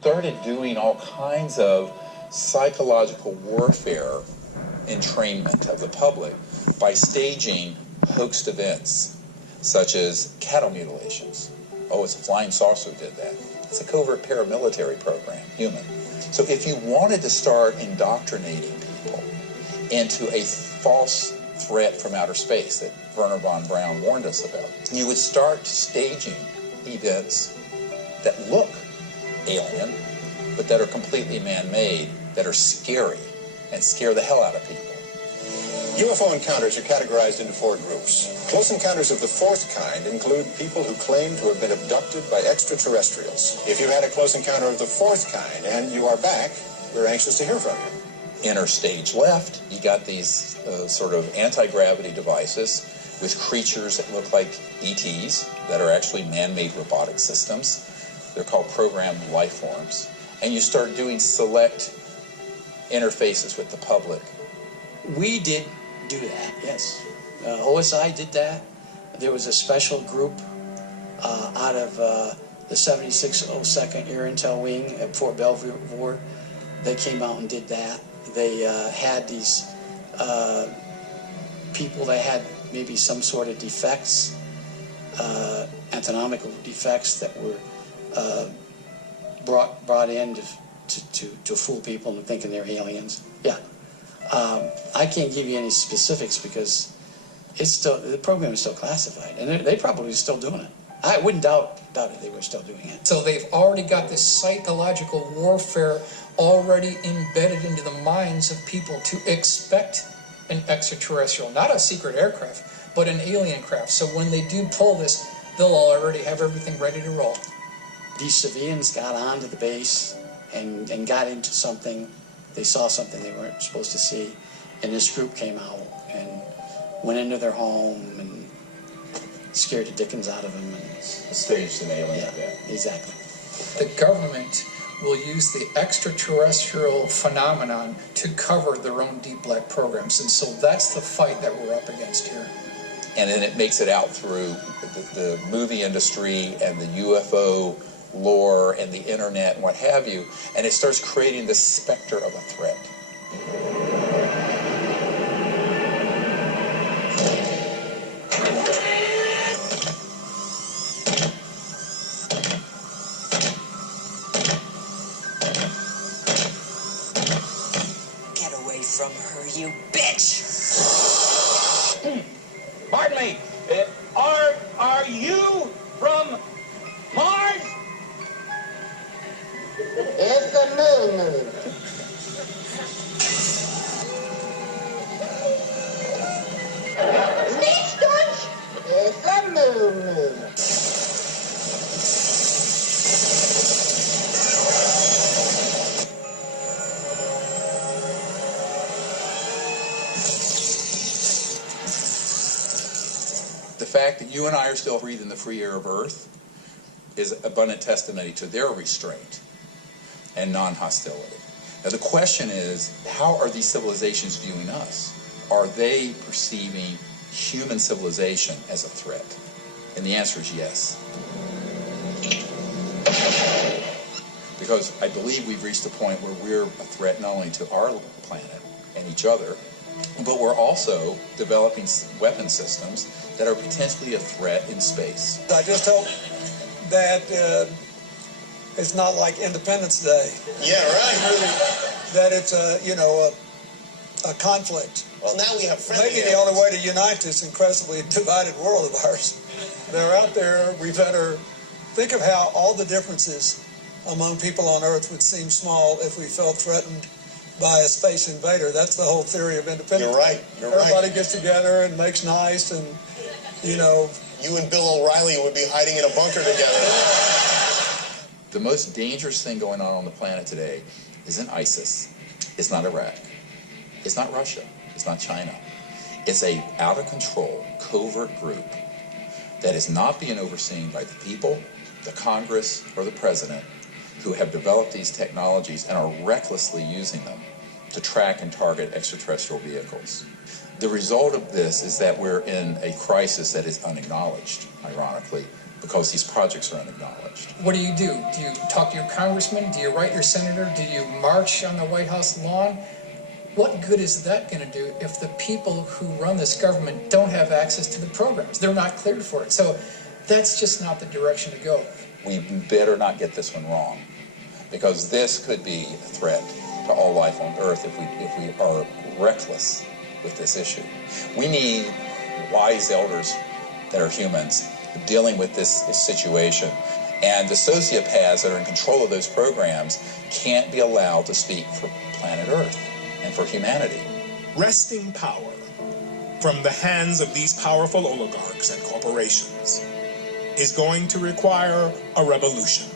started doing all kinds of psychological warfare entrainment of the public by staging hoaxed events such as cattle mutilations. Oh, it's a flying saucer did that. It's a covert paramilitary program, human. So if you wanted to start indoctrinating people into a false threat from outer space that Werner von Braun warned us about, you would start staging events that look alien, but that are completely man-made, that are scary, and scare the hell out of people. UFO encounters are categorized into 4 groups. Close encounters of the 4th kind include people who claim to have been abducted by extraterrestrials. If you had a close encounter of the 4th kind and you are back, we're anxious to hear from you. Inner stage left, you got these sort of anti-gravity devices with creatures that look like ETs that are actually man-made robotic systems. They're called programmed life forms. And you start doing select interfaces with the public. We did do that, yes. OSI did that. There was a special group out of the 7602nd Air Intel Wing at Fort Belvoir. They came out and did that. They had these people that had maybe some sort of defects, anatomical defects that were brought in to fool people into thinking they're aliens. Yeah. I can't give you any specifics because the program is still classified, and they probably still doing it. I wouldn't doubt it. They were still doing it. So they've already got this psychological warfare already embedded into the minds of people to expect an extraterrestrial, not a secret aircraft, but an alien craft. So when they do pull this, they'll already have everything ready to roll. These civilians got onto the base and got into something. They saw something they weren't supposed to see, and this group came out and went into their home and scared the dickens out of them. And staged an alien event. Yeah, exactly. The government will use the extraterrestrial phenomenon to cover their own deep black programs, and so that's the fight that we're up against here. And then it makes it out through the movie industry and the UFO lore and the internet and what have you, and it starts creating the specter of a threat. Get away from her, you bitch! Pardon me, are you from Mars? It's the moon. Nicht Deutsch. It's the moon. The fact that you and I are still breathing the free air of Earth is abundant testimony to their restraint and non-hostility. Now the question is, how are these civilizations viewing us? Are they perceiving human civilization as a threat? And the answer is yes. Because I believe we've reached a point where we're a threat not only to our planet and each other, but we're also developing weapon systems that are potentially a threat in space. I just hope that it's not like Independence Day. Yeah, right. That it's a conflict. Well, now we have friendly Maybe the only way to unite this incredibly divided world of ours. They're out there. We better think of how all the differences among people on Earth would seem small if we felt threatened by a space invader. That's the whole theory of independence. You're right. Everybody gets together and makes nice, and you and Bill O'Reilly would be hiding in a bunker together. The most dangerous thing going on the planet today isn't ISIS. It's not Iraq. It's not Russia. It's not China. It's a out-of-control, covert group that is not being overseen by the people, the Congress, or the president, who have developed these technologies and are recklessly using them to track and target extraterrestrial vehicles. The result of this is that we're in a crisis that is unacknowledged, ironically, because because these projects are unacknowledged. What do? Do you talk to your congressman? Do you write your senator? Do you march on the White House lawn? What good is that going to do if the people who run this government don't have access to the programs? They're not cleared for it. So that's just not the direction to go. We better not get this one wrong, because this could be a threat to all life on Earth if we are reckless with this issue. We need wise elders that are humans dealing with this situation. And the sociopaths that are in control of those programs can't be allowed to speak for planet Earth and for humanity. Wresting power from the hands of these powerful oligarchs and corporations is going to require a revolution.